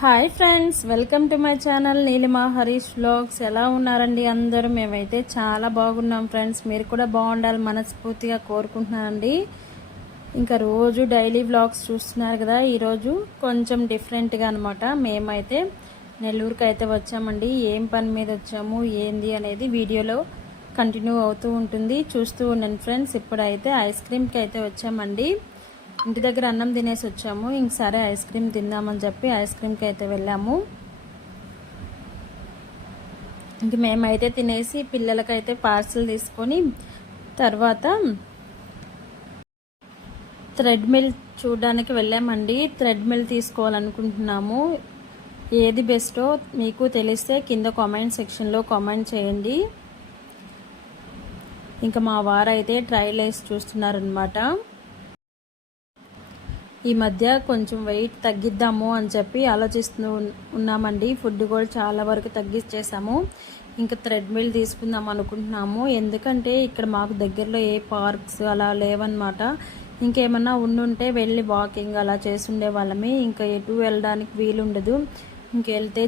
Hi friends, welcome to my channel Neelima Harish vlogs. ఎలా ఉన్నారండి అందరూ? మేమైతే చాలా బాగున్నాం ఫ్రెండ్స్. మీరు కూడా బాగుండాలి మనస్ఫూర్తిగా కోరుకుంటున్నానండి. ఇంకా రోజు డైలీ వ్లాగ్స్ చూస్తున్నారు కదా, ఈరోజు కొంచెం డిఫరెంట్గా అనమాట. మేమైతే నెల్లూరుకి అయితే వచ్చామండి. ఏం పని మీద వచ్చాము ఏంది అనేది వీడియోలో కంటిన్యూ అవుతూ ఉంటుంది, చూస్తూ ఉండండి ఫ్రెండ్స్. ఇప్పుడైతే ఐస్ క్రీమ్కి అయితే వచ్చామండి. ఇంటి దగ్గర అన్నం తినేసి వచ్చాము. ఇంక సరే ఐస్ క్రీమ్ తిందామని చెప్పి ఐస్ క్రీమ్కి అయితే వెళ్ళాము. ఇంక మేమైతే తినేసి పిల్లలకైతే పార్సిల్ తీసుకొని తర్వాత థ్రెడ్మిల్ చూడడానికి వెళ్ళామండి. థ్రెడ్మిల్ తీసుకోవాలనుకుంటున్నాము. ఏది బెస్టో మీకు తెలిస్తే కింద కామెంట్ సెక్షన్లో కామెంట్ చేయండి. ఇంకా మా వారైతే ట్రైల్ వేసి చూస్తున్నారనమాట. ఈ మధ్య కొంచెం వెయిట్ తగ్గిద్దాము అని చెప్పి ఆలోచిస్తూ ఉన్నామండి. ఫుడ్ కూడా చాలా వరకు తగ్గించేసాము. ఇంకా థ్రెడ్మిల్ తీసుకుందాం అనుకుంటున్నాము. ఎందుకంటే ఇక్కడ మాకు దగ్గరలో ఏ పార్క్స్ అలా లేవన్నమాట. ఇంకేమన్నా ఉండుంటే వెళ్ళి వాకింగ్ అలా చేసుండే వాళ్ళమే. ఇంకా ఎటు వెళ్ళడానికి వీలుండదు. ఇంకెళ్తే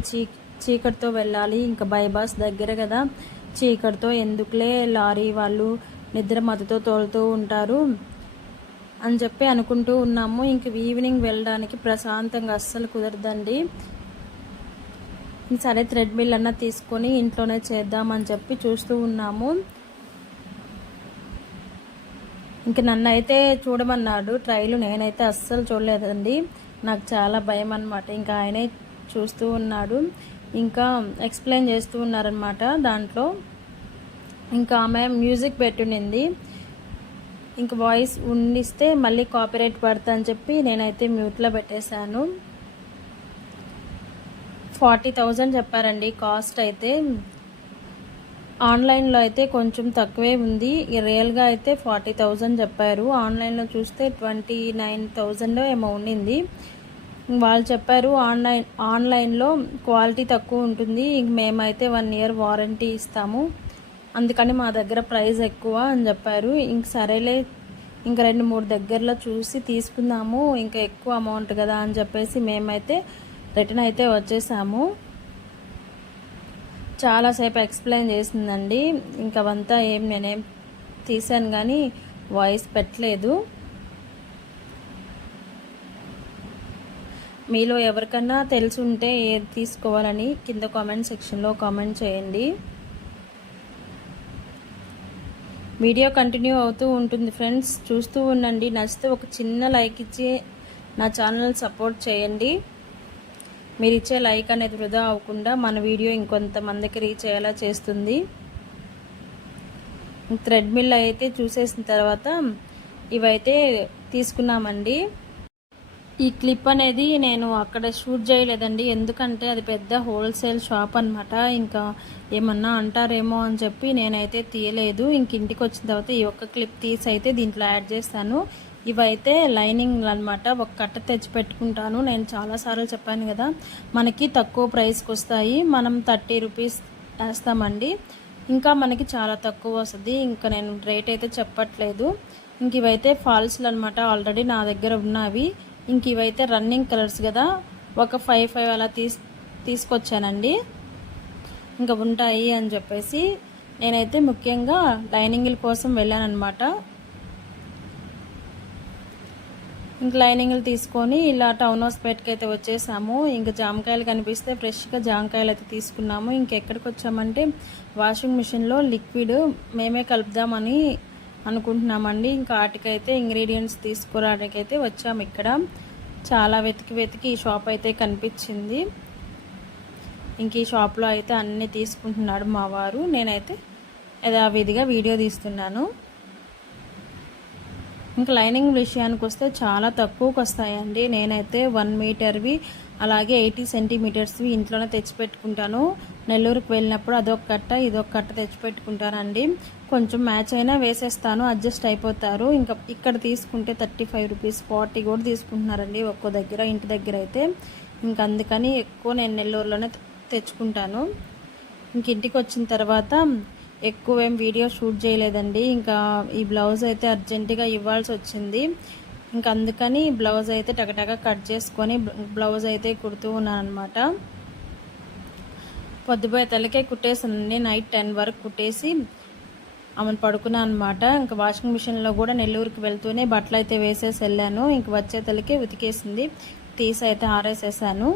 చీకటితో వెళ్ళాలి. ఇంకా బైపాస్ దగ్గర కదా, చీకటితో ఎందుకులే, లారీ వాళ్ళు నిద్ర మత్తుతో తోలుతూ ఉంటారు అని చెప్పి అనుకుంటూ ఉన్నాము. ఇంక ఈవినింగ్ వెళ్ళడానికి ప్రశాంతంగా అస్సలు కుదరదండి. సరే థ్రెడ్మిల్ అన్న తీసుకొని ఇంట్లోనే చేద్దామని చెప్పి చూస్తూ ఉన్నాము. ఇంక నన్ను అయితే చూడమన్నాడు ట్రైలు. నేనైతే అస్సలు చూడలేదండి, నాకు చాలా భయం అన్నమాట. ఇంకా ఆయనే చూస్తూ ఉన్నాడు, ఇంకా ఎక్స్ప్లెయిన్ చేస్తూ ఉన్నారనమాట. దాంట్లో ఇంకా ఆమె మ్యూజిక్ పెట్టుండింది. ఇంక వాయిస్ ఉండిస్తే మళ్ళీ కాపీరైట్ పడతా అని చెప్పి నేనైతే మ్యూట్లో పెట్టేశాను. 40,000 చెప్పారండి కాస్ట్ అయితే. ఆన్లైన్లో అయితే కొంచెం తక్కువే ఉంది. రియల్గా అయితే 40,000 చెప్పారు. ఆన్లైన్లో చూస్తే 29,000 ఏమో ఉండింది. వాళ్ళు చెప్పారు ఆన్లైన్లో క్వాలిటీ తక్కువ ఉంటుంది, మేమైతే 1 year వారంటీ ఇస్తాము, అందుకని మా దగ్గర ప్రైస్ ఎక్కువ అని చెప్పారు. ఇంక సరేలే, ఇంకా 2-3 దగ్గరలో చూసి తీసుకుందాము, ఇంకా ఎక్కువ అమౌంట్ కదా అని చెప్పేసి మేమైతే రిటర్న్ అయితే వచ్చేసాము. చాలాసేపు ఎక్స్ప్లెయిన్ చేసిందండి. ఇంకా అవంతా నేనేం తీసాను కానీ వాయిస్ పెట్టలేదు. మీలో ఎవరికన్నా తెలిసి ఉంటే ఏది తీసుకోవాలని కింద కామెంట్ సెక్షన్లో కామెంట్ చేయండి. వీడియో కంటిన్యూ అవుతూ ఉంటుంది ఫ్రెండ్స్, చూస్తూ ఉండండి. నచ్చితే ఒక చిన్న లైక్ ఇచ్చి నా ఛానల్ సపోర్ట్ చేయండి. మీరు ఇచ్చే లైక్ అనేది వృధా అవ్వకుండా మన వీడియో ఇంకొంతమందికి రీచ్ అయ్యేలా చేస్తుంది. థ్రెడ్మిల్ అయితే చూసేసిన తర్వాత ఇవైతే తీసుకున్నామండి. ఈ క్లిప్ అనేది నేను అక్కడ షూట్ చేయలేదండి, ఎందుకంటే అది పెద్ద హోల్సేల్ షాప్ అనమాట. ఇంకా ఏమన్నా అంటారేమో అని చెప్పి నేనైతే తీయలేదు. ఇంక ఇంటికి వచ్చిన తర్వాత ఈ ఒక్క క్లిప్ తీసి అయితే దీంట్లో యాడ్ చేస్తాను. ఇవైతే లైనింగ్ అనమాట. ఒక కట్ట తెచ్చి పెట్టుకుంటాను. నేను చాలాసార్లు చెప్పాను కదా, మనకి తక్కువ ప్రైస్కి వస్తాయి. మనం 30 రూపీస్ వేస్తామండి, ఇంకా మనకి చాలా తక్కువ వస్తుంది. ఇంకా నేను రేట్ అయితే చెప్పట్లేదు. ఇంక ఇవైతే ఫాల్స్లు అనమాట, ఆల్రెడీ నా దగ్గర ఉన్నవి. ఇంక ఇవైతే రన్నింగ్ కలర్స్ కదా, ఒక 5 అలా తీసుకొచ్చానండి. ఇంకా ఉంటాయి అని చెప్పేసి నేనైతే ముఖ్యంగా లైనింగ్ల కోసం వెళ్ళానమాట. ఇంక లైనింగ్లు తీసుకొని ఇలా టౌన్ హాస్పిటల్కి అయితే వచ్చేసాము. ఇంకా జామకాయలు కనిపిస్తే ఫ్రెష్గా జామకాయలు అయితే తీసుకున్నాము. ఇంకెక్కడికి వచ్చామంటే వాషింగ్ మిషన్లో లిక్విడ్ మేమే కలుపుదామని అనుకుంటున్నామండి. ఇంకా వాటికైతే ఇంగ్రీడియంట్స్ తీసుకురావడానికైతే వచ్చాము. ఇక్కడ చాలా వెతికి ఈ షాప్ అయితే కనిపించింది. ఇంక ఈ షాప్లో అయితే అన్నీ తీసుకుంటున్నాడు మా వారు. నేనైతే యథావిధిగా వీడియో తీస్తున్నాను. ఇంకా లైనింగ్ విషయానికి వస్తే చాలా తక్కువకి వస్తాయండి. నేనైతే 1 మీటర్వి అలాగే 80 సెంటీమీటర్స్వి ఇంట్లోనే తెచ్చిపెట్టుకుంటాను. నెల్లూరుకి వెళ్ళినప్పుడు అదొక కట్ట ఇదొక కట్ట తెచ్చిపెట్టుకుంటానండి. కొంచెం మ్యాచ్ అయినా వేసేస్తాను, అడ్జస్ట్ అయిపోతారు. ఇంకా ఇక్కడ తీసుకుంటే 35 రూపీస్ 40 కూడా తీసుకుంటున్నారండి ఒక్కో దగ్గర, ఇంటి దగ్గర అయితే. ఇంకా అందుకని ఎక్కువ నేను నెల్లూరులోనే తెచ్చుకుంటాను. ఇంక ఇంటికి వచ్చిన తర్వాత ఎక్కువ ఏం వీడియో షూట్ చేయలేదండి. ఇంకా ఈ బ్లౌజ్ అయితే అర్జెంటుగా ఇవ్వాల్సి వచ్చింది. ఇంకా అందుకని బ్లౌజ్ అయితే టకటక కట్ చేసుకొని బ్లౌజ్ అయితే కుడుతూ ఉన్నాను అనమాట. పొద్దుపోయే తలకే కుట్టేసానండి. నైట్ 10 వరకు కుట్టేసి ఆమెను పడుకున్నాను అనమాట. ఇంకా వాషింగ్ మిషన్లో కూడా నెల్లూరుకి వెళ్తూనే బట్టలు అయితే వేసేసి వెళ్ళాను. ఇంక వచ్చే తలకే ఉతికేసింది, తీసి అయితే ఆరేసేసాను.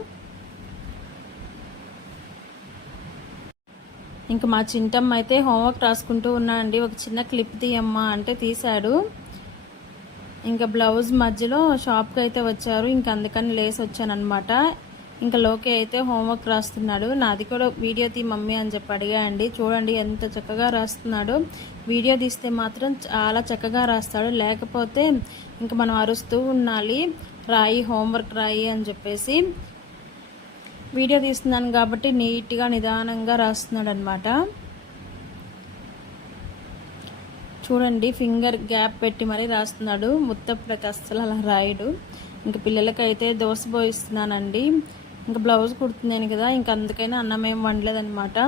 ఇంకా మా చింటమ్మ అయితే హోంవర్క్ రాసుకుంటూ ఉన్నానండి. ఒక చిన్న క్లిప్ తీయమ్మా అంటే తీశాడు. ఇంకా బ్లౌజ్ మధ్యలో షాప్కి అయితే వచ్చారు, ఇంకా అందుకని లేసి వచ్చానమాట. ఇంకా లోకే అయితే హోంవర్క్ రాస్తున్నాడు. నాది కూడా వీడియో తీ మమ్మీ అని చెప్పి అడిగా అండి. చూడండి ఎంత చక్కగా రాస్తున్నాడు. వీడియో తీస్తే మాత్రం చాలా చక్కగా రాస్తాడు, లేకపోతే ఇంకా మనం అరుస్తూ ఉండాలి, రాయి హోంవర్క్ రాయి అని చెప్పేసి. వీడియో తీస్తున్నాను కాబట్టి నీట్గా నిదానంగా రాస్తున్నాడు అనమాట. చూడండి ఫింగర్ గ్యాప్ పెట్టి మరీ రాస్తున్నాడు, ముత్తప్పుడైతే అస్సలు అలా రాయడు. ఇంక పిల్లలకైతే దోశ పోయిస్తున్నానండి. ఇంకా బ్లౌజ్ కుడుతున్నాను కదా, ఇంక అందుకైనా అన్నం ఏం వండలేదనమాట.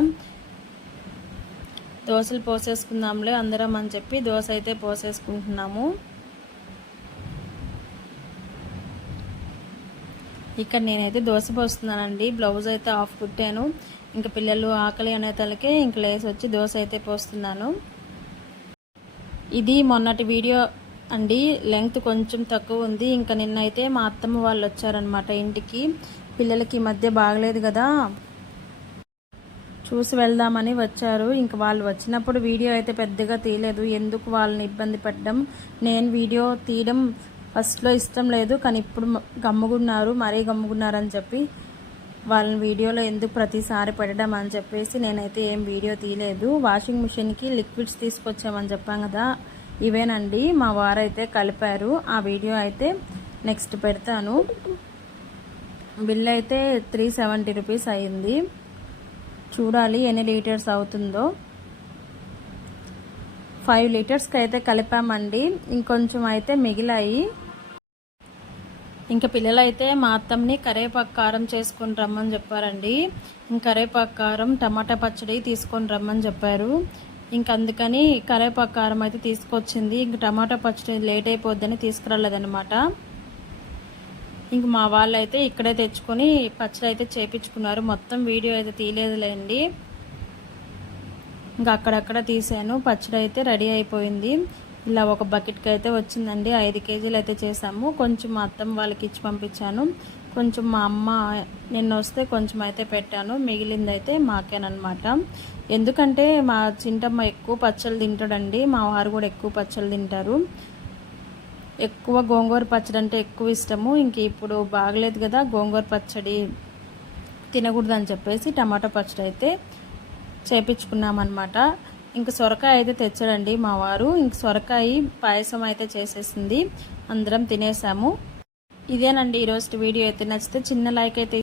దోశలు పోసేసుకుందాంలే అందరం అని చెప్పి దోశ అయితే పోసేసుకుంటున్నాము. ఇక్కడ నేనైతే దోశ పోస్తున్నానండి. బ్లౌజ్ అయితే ఆఫ్ కుట్టాను. ఇంకా పిల్లలు ఆకలి అనే తలకే ఇంక లేసి వచ్చి దోశ అయితే పోస్తున్నాను. ఇది మొన్నటి వీడియో అండి, లెంగ్త్ కొంచెం తక్కువ ఉంది. ఇంకా నిన్నైతే మా అత్తమ్మ వాళ్ళు వచ్చారనమాట ఇంటికి. పిల్లలకి ఈ మధ్య బాగలేదు కదా, చూసి వెళ్దామని వచ్చారు. ఇంకా వాళ్ళు వచ్చినప్పుడు వీడియో అయితే పెద్దగా తీయలేదు, ఎందుకు వాళ్ళని ఇబ్బంది పెట్టడం. నేను వీడియో తీయడం ఫస్ట్లో ఇష్టం లేదు, కానీ ఇప్పుడు గమ్ముగున్నారు, మరీ గమ్ముగున్నారని చెప్పి వాళ్ళని వీడియోలో ఎందుకు ప్రతిసారి పెట్టడం అని చెప్పేసి నేనైతే ఏం వీడియో తీయలేదు. వాషింగ్ మిషన్కి లిక్విడ్స్ తీసుకొచ్చామని చెప్పాం కదా, ఇవేనండి మా వారైతే కలిపారు. ఆ వీడియో అయితే నెక్స్ట్ పెడతాను. బిల్ అయితే 370 రూపీస్ అయింది. చూడాలి ఎన్ని లీటర్స్ అవుతుందో. 5 లీటర్స్కి అయితే కలిపామండి, ఇంకొంచెం అయితే మిగిలాయి. ఇంకా పిల్లలైతే మా అత్తమ్మని కరేపాకు కారం చేసుకొని రమ్మని చెప్పారండి. ఇంక కరేపాకు కారం టమాటా పచ్చడి తీసుకొని రమ్మని చెప్పారు. ఇంక అందుకని కరేపాకు కారం అయితే తీసుకొచ్చింది. ఇంక టమాటా పచ్చడి లేట్ అయిపోద్దని తీసుకురాలేదనమాట. ఇంక మా వాళ్ళు అయితే ఇక్కడే తెచ్చుకొని పచ్చడి అయితే చేపించుకున్నారు. మొత్తం వీడియో అయితే తీయలేదులేండి, ఇంకా అక్కడక్కడ తీసాను. పచ్చడి అయితే రెడీ అయిపోయింది. ఇలా ఒక బకెట్కి అయితే వచ్చిందండి. 5 కేజీలు అయితే చేసాము. కొంచెం మా అత్తమ్మ వాళ్ళకి ఇచ్చి పంపించాను, కొంచెం మా అమ్మ నిన్న వస్తే కొంచెం అయితే పెట్టాను, మిగిలింది అయితే మాకేనమాట. ఎందుకంటే మా చింటమ్మ ఎక్కువ పచ్చళ్ళు తింటాడండి, మా వారు కూడా ఎక్కువ పచ్చళ్ళు తింటారు. ఎక్కువ గోంగూర పచ్చడి అంటే ఎక్కువ ఇష్టము. ఇంక ఇప్పుడు బాగలేదు కదా, గోంగూర పచ్చడి తినకూడదని చెప్పేసి టమాటా పచ్చడి అయితే చేపించుకున్నామన్నమాట. ఇంక సొరకాయ అయితే తెచ్చాడండి మా వారు. ఇంక సొరకాయ పాయసం అయితే చేసేసింది, అందరం తినేసాము. ఇదేనండి ఈరోజు వీడియో అయితే. నచ్చితే చిన్న లైక్ అయితే